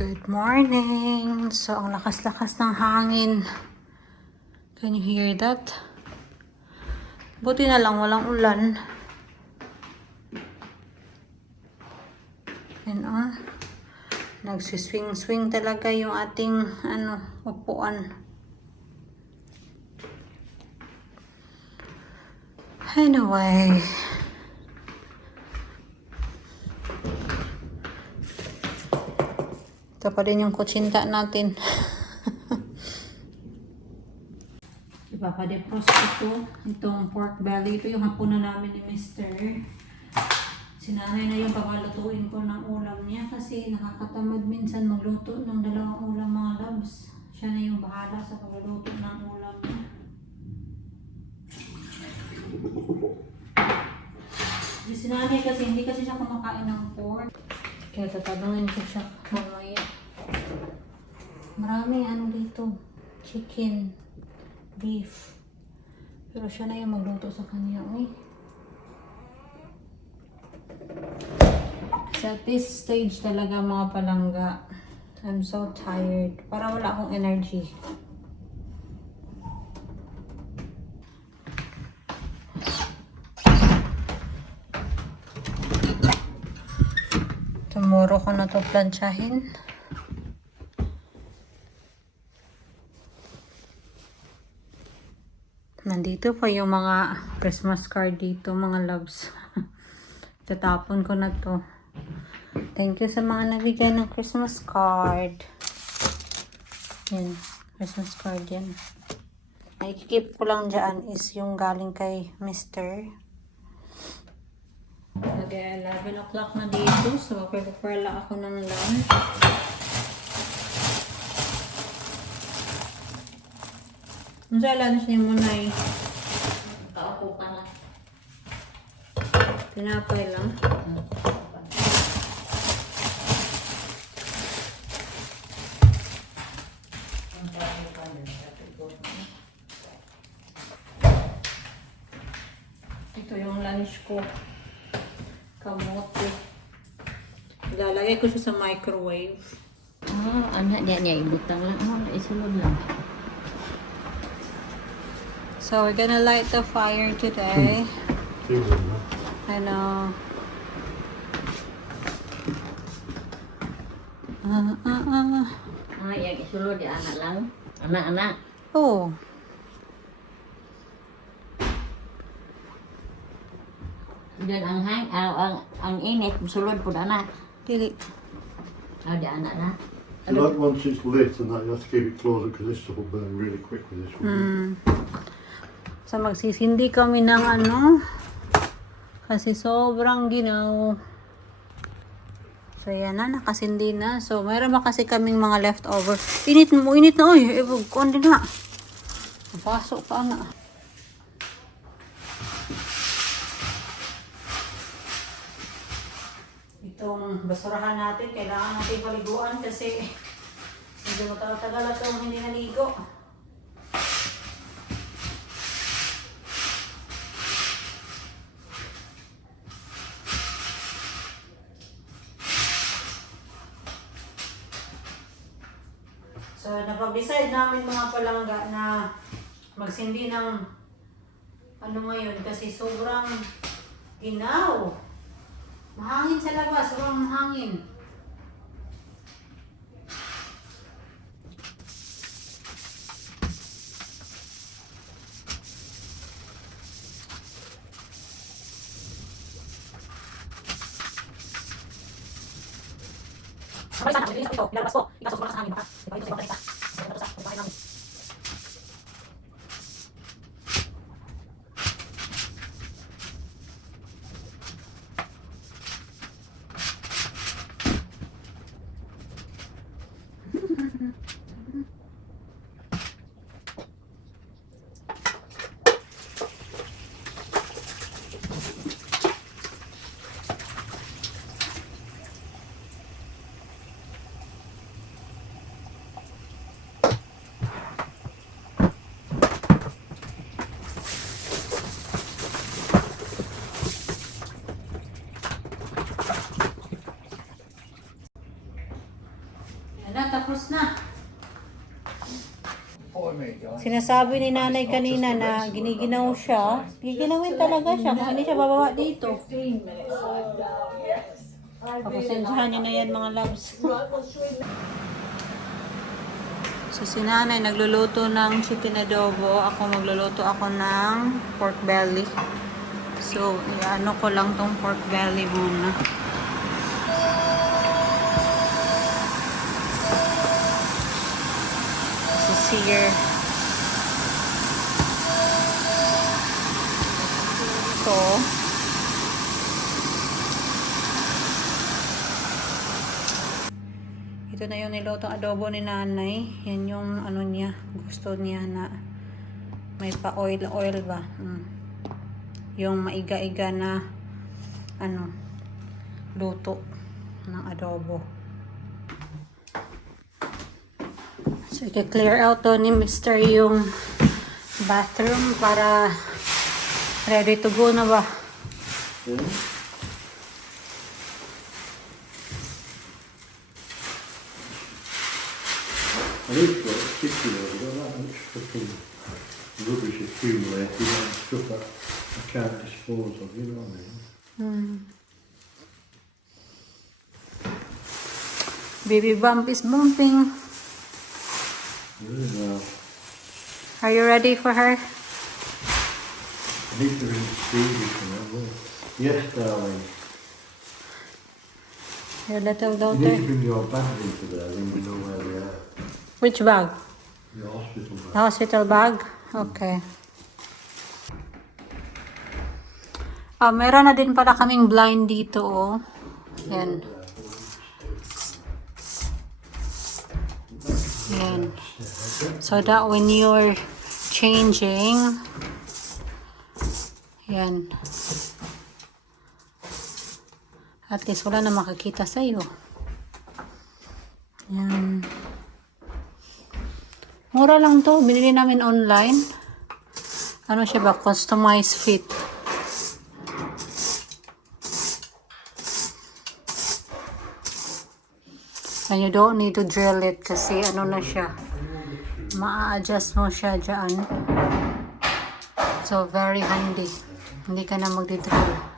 Good morning! So, ang lakas-lakas ng hangin. Can you hear that? Buti na lang walang ulan. And nagsiswing-swing talaga yung ating upuan. Anyway, ito pa rin yung kutsinta natin. Ipapadepros ito. Itong pork belly. Ito yung hapunan namin ni Mr. Sinanay na yung papalutuin ko ng ulam niya kasi nakakatamad minsan magluto ng dalawang ulam mga loves. Siya na yung bahala sa pagluluto ng ulam niya. Sinanay kasi hindi kasi siya kumakain ng pork. Kaya tatanungin ko siya mamaya. Maraming dito. Chicken, beef. Pero siya na yung magluto sa kanya. So at this stage talaga mga palangga, I'm so tired. Para wala akong energy. Tomorrow ko na to planchahin. Nandito pa yung mga Christmas card dito mga loves. Tatapon ko na to. Thank you sa mga nabigay ng Christmas card. Yan. Christmas card yan. Ay, keep ko lang dyan is yung galing kay Mr. Okay, 11 o'clock na dito. So, prepare lang ako ng lunch. Ano sa lunch niya muna eh? Kaupo ka na. Tinapay lang. Ito yung lunch ko. Kamote. Ilalagay ko siya sa microwave. Anak niya ibutang lang. Isunod lang. So we're gonna light the fire today. I know. Yang isunod di anak lang. Anak-anak. Oh. Dan ang init sulod po anak. Dili. Di anak na. Like once it's lit and that, you have to keep it closer because this stuff will burn really quick with this one. So magsisindi kami ng kasi sobrang ginaw. So yan na, nakasindi na. So mayroon ba kasi kaming mga leftover. Init na. Oy, kundi na. Pasok pa nga. Itong basurahan natin, kailangan natin paliguan kasi hindi matagal-tagal itong hindi naligo. So, napag-decide namin mga palangga na magsindi ng ngayon kasi sobrang ginaw. Mahangin sa labas, sobrang mahangin. Sabay sana, ito, ilalabas ko. Ikaso sobrang sa hangin, baka. Ito sa ibang kita. Ito sa bahay namin. Tapos na. Sinasabi ni nanay kanina na giniginaw siya. Giginawin talaga siya kung hindi siya bababa dito. Pasensyahan niyo na yan mga loves. So si nanay nagluluto ng chicken adobo. Ako magluluto ako ng pork belly. So ano ko lang tong pork belly muna. Sear. Ito. Ito na yung nilutong adobo ni nanay. Yan yung ano niya. Gusto niya na may pa-oil ba. Yung maiga-iga na ano luto ng adobo. So, i-clear out to ni Mr. yung bathroom para ready to go na ba? Yeah. I need to put a kitchen over there. That much fucking rubbish accumulated and stuff that I can't dispose of, you know what I mean? Baby bump is bumping. Really now. Are you ready for her? I need to ring Stevie for that. Yes, darling. Your little You need daughter. to bring your bag into there, then we know where we are. Which bag? Your hospital bag. The hospital bag? Okay. Meron na din pala kaming blind dito, oh. Yan. Yan. So that when you're changing, yan. At least wala na makakita sa'yo. Yan. Mura lang to. Binili namin online. Ano siya ba? Customized fit. And you don't need to drill it kasi ano na siya. Ma-adjust mo siya dyan. So, very handy. Hindi ka na magdi-drill.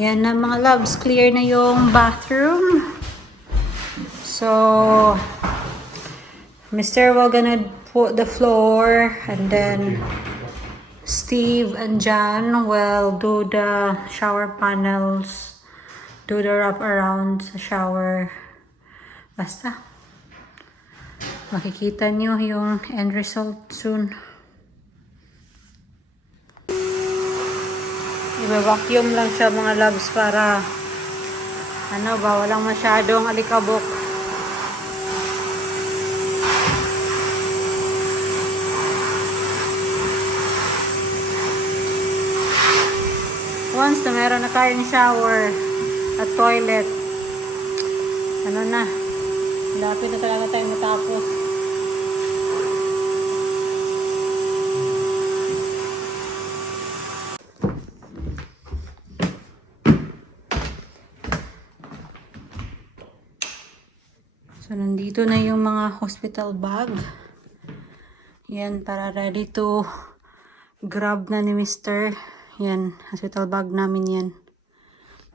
Yan na mga loves, clear na yung bathroom. So, Mr. will gonna put the floor and then Steve and John will do the shower panels, do the wrap around sa shower. Basta. Makikita nyo yung end result soon. I-vacuum lang siya mga loves para ano ba, walang masyadong alikabok. Once na meron na tayong shower at toilet, ano na, lapit na talaga tayo matapos. So, nandito na yung mga hospital bag. Yan, para ready to grab na ni Mr. Yan, hospital bag namin yan.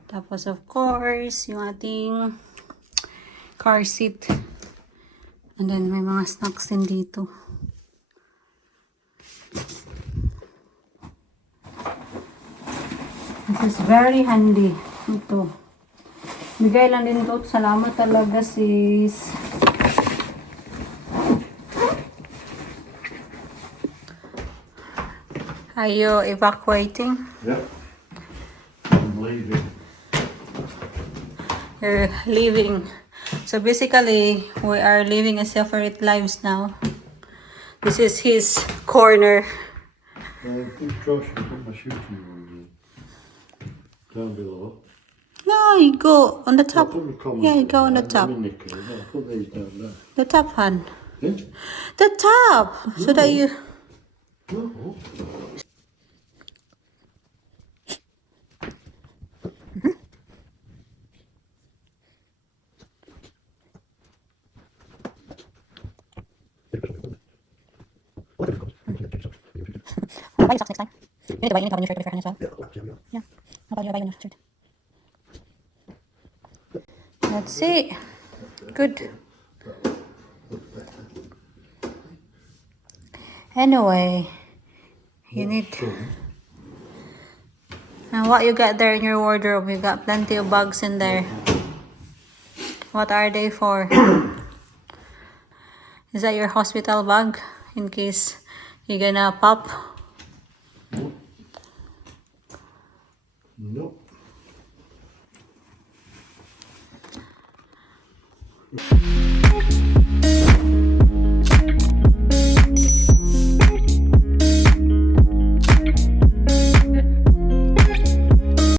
Tapos, of course, yung ating car seat. And then, may mga snacks din dito. This is very handy. Ito. Bigay lang din ito. Salamat talaga, sis. Are you evacuating? Yeah. I'm leaving. You're leaving. So basically, we are living a separate lives now. This is his corner. Good Josh, I put my shooting ones in. Down below. No, you go on the top. Put my comments Yeah, you go on the there. top. I'm in Nicky. No, put these down there. The top, hun. Yeah? The top! So that you... No. I'll buy you socks next time. You need to buy a new shirt with your hand as well. Yeah. Yeah. How about you buy a new shirt? That's it. Good. Anyway, you need... And what you got there in your wardrobe? You got plenty of bags in there. What are they for? Is that your hospital bag? In case you're gonna pop? Nope.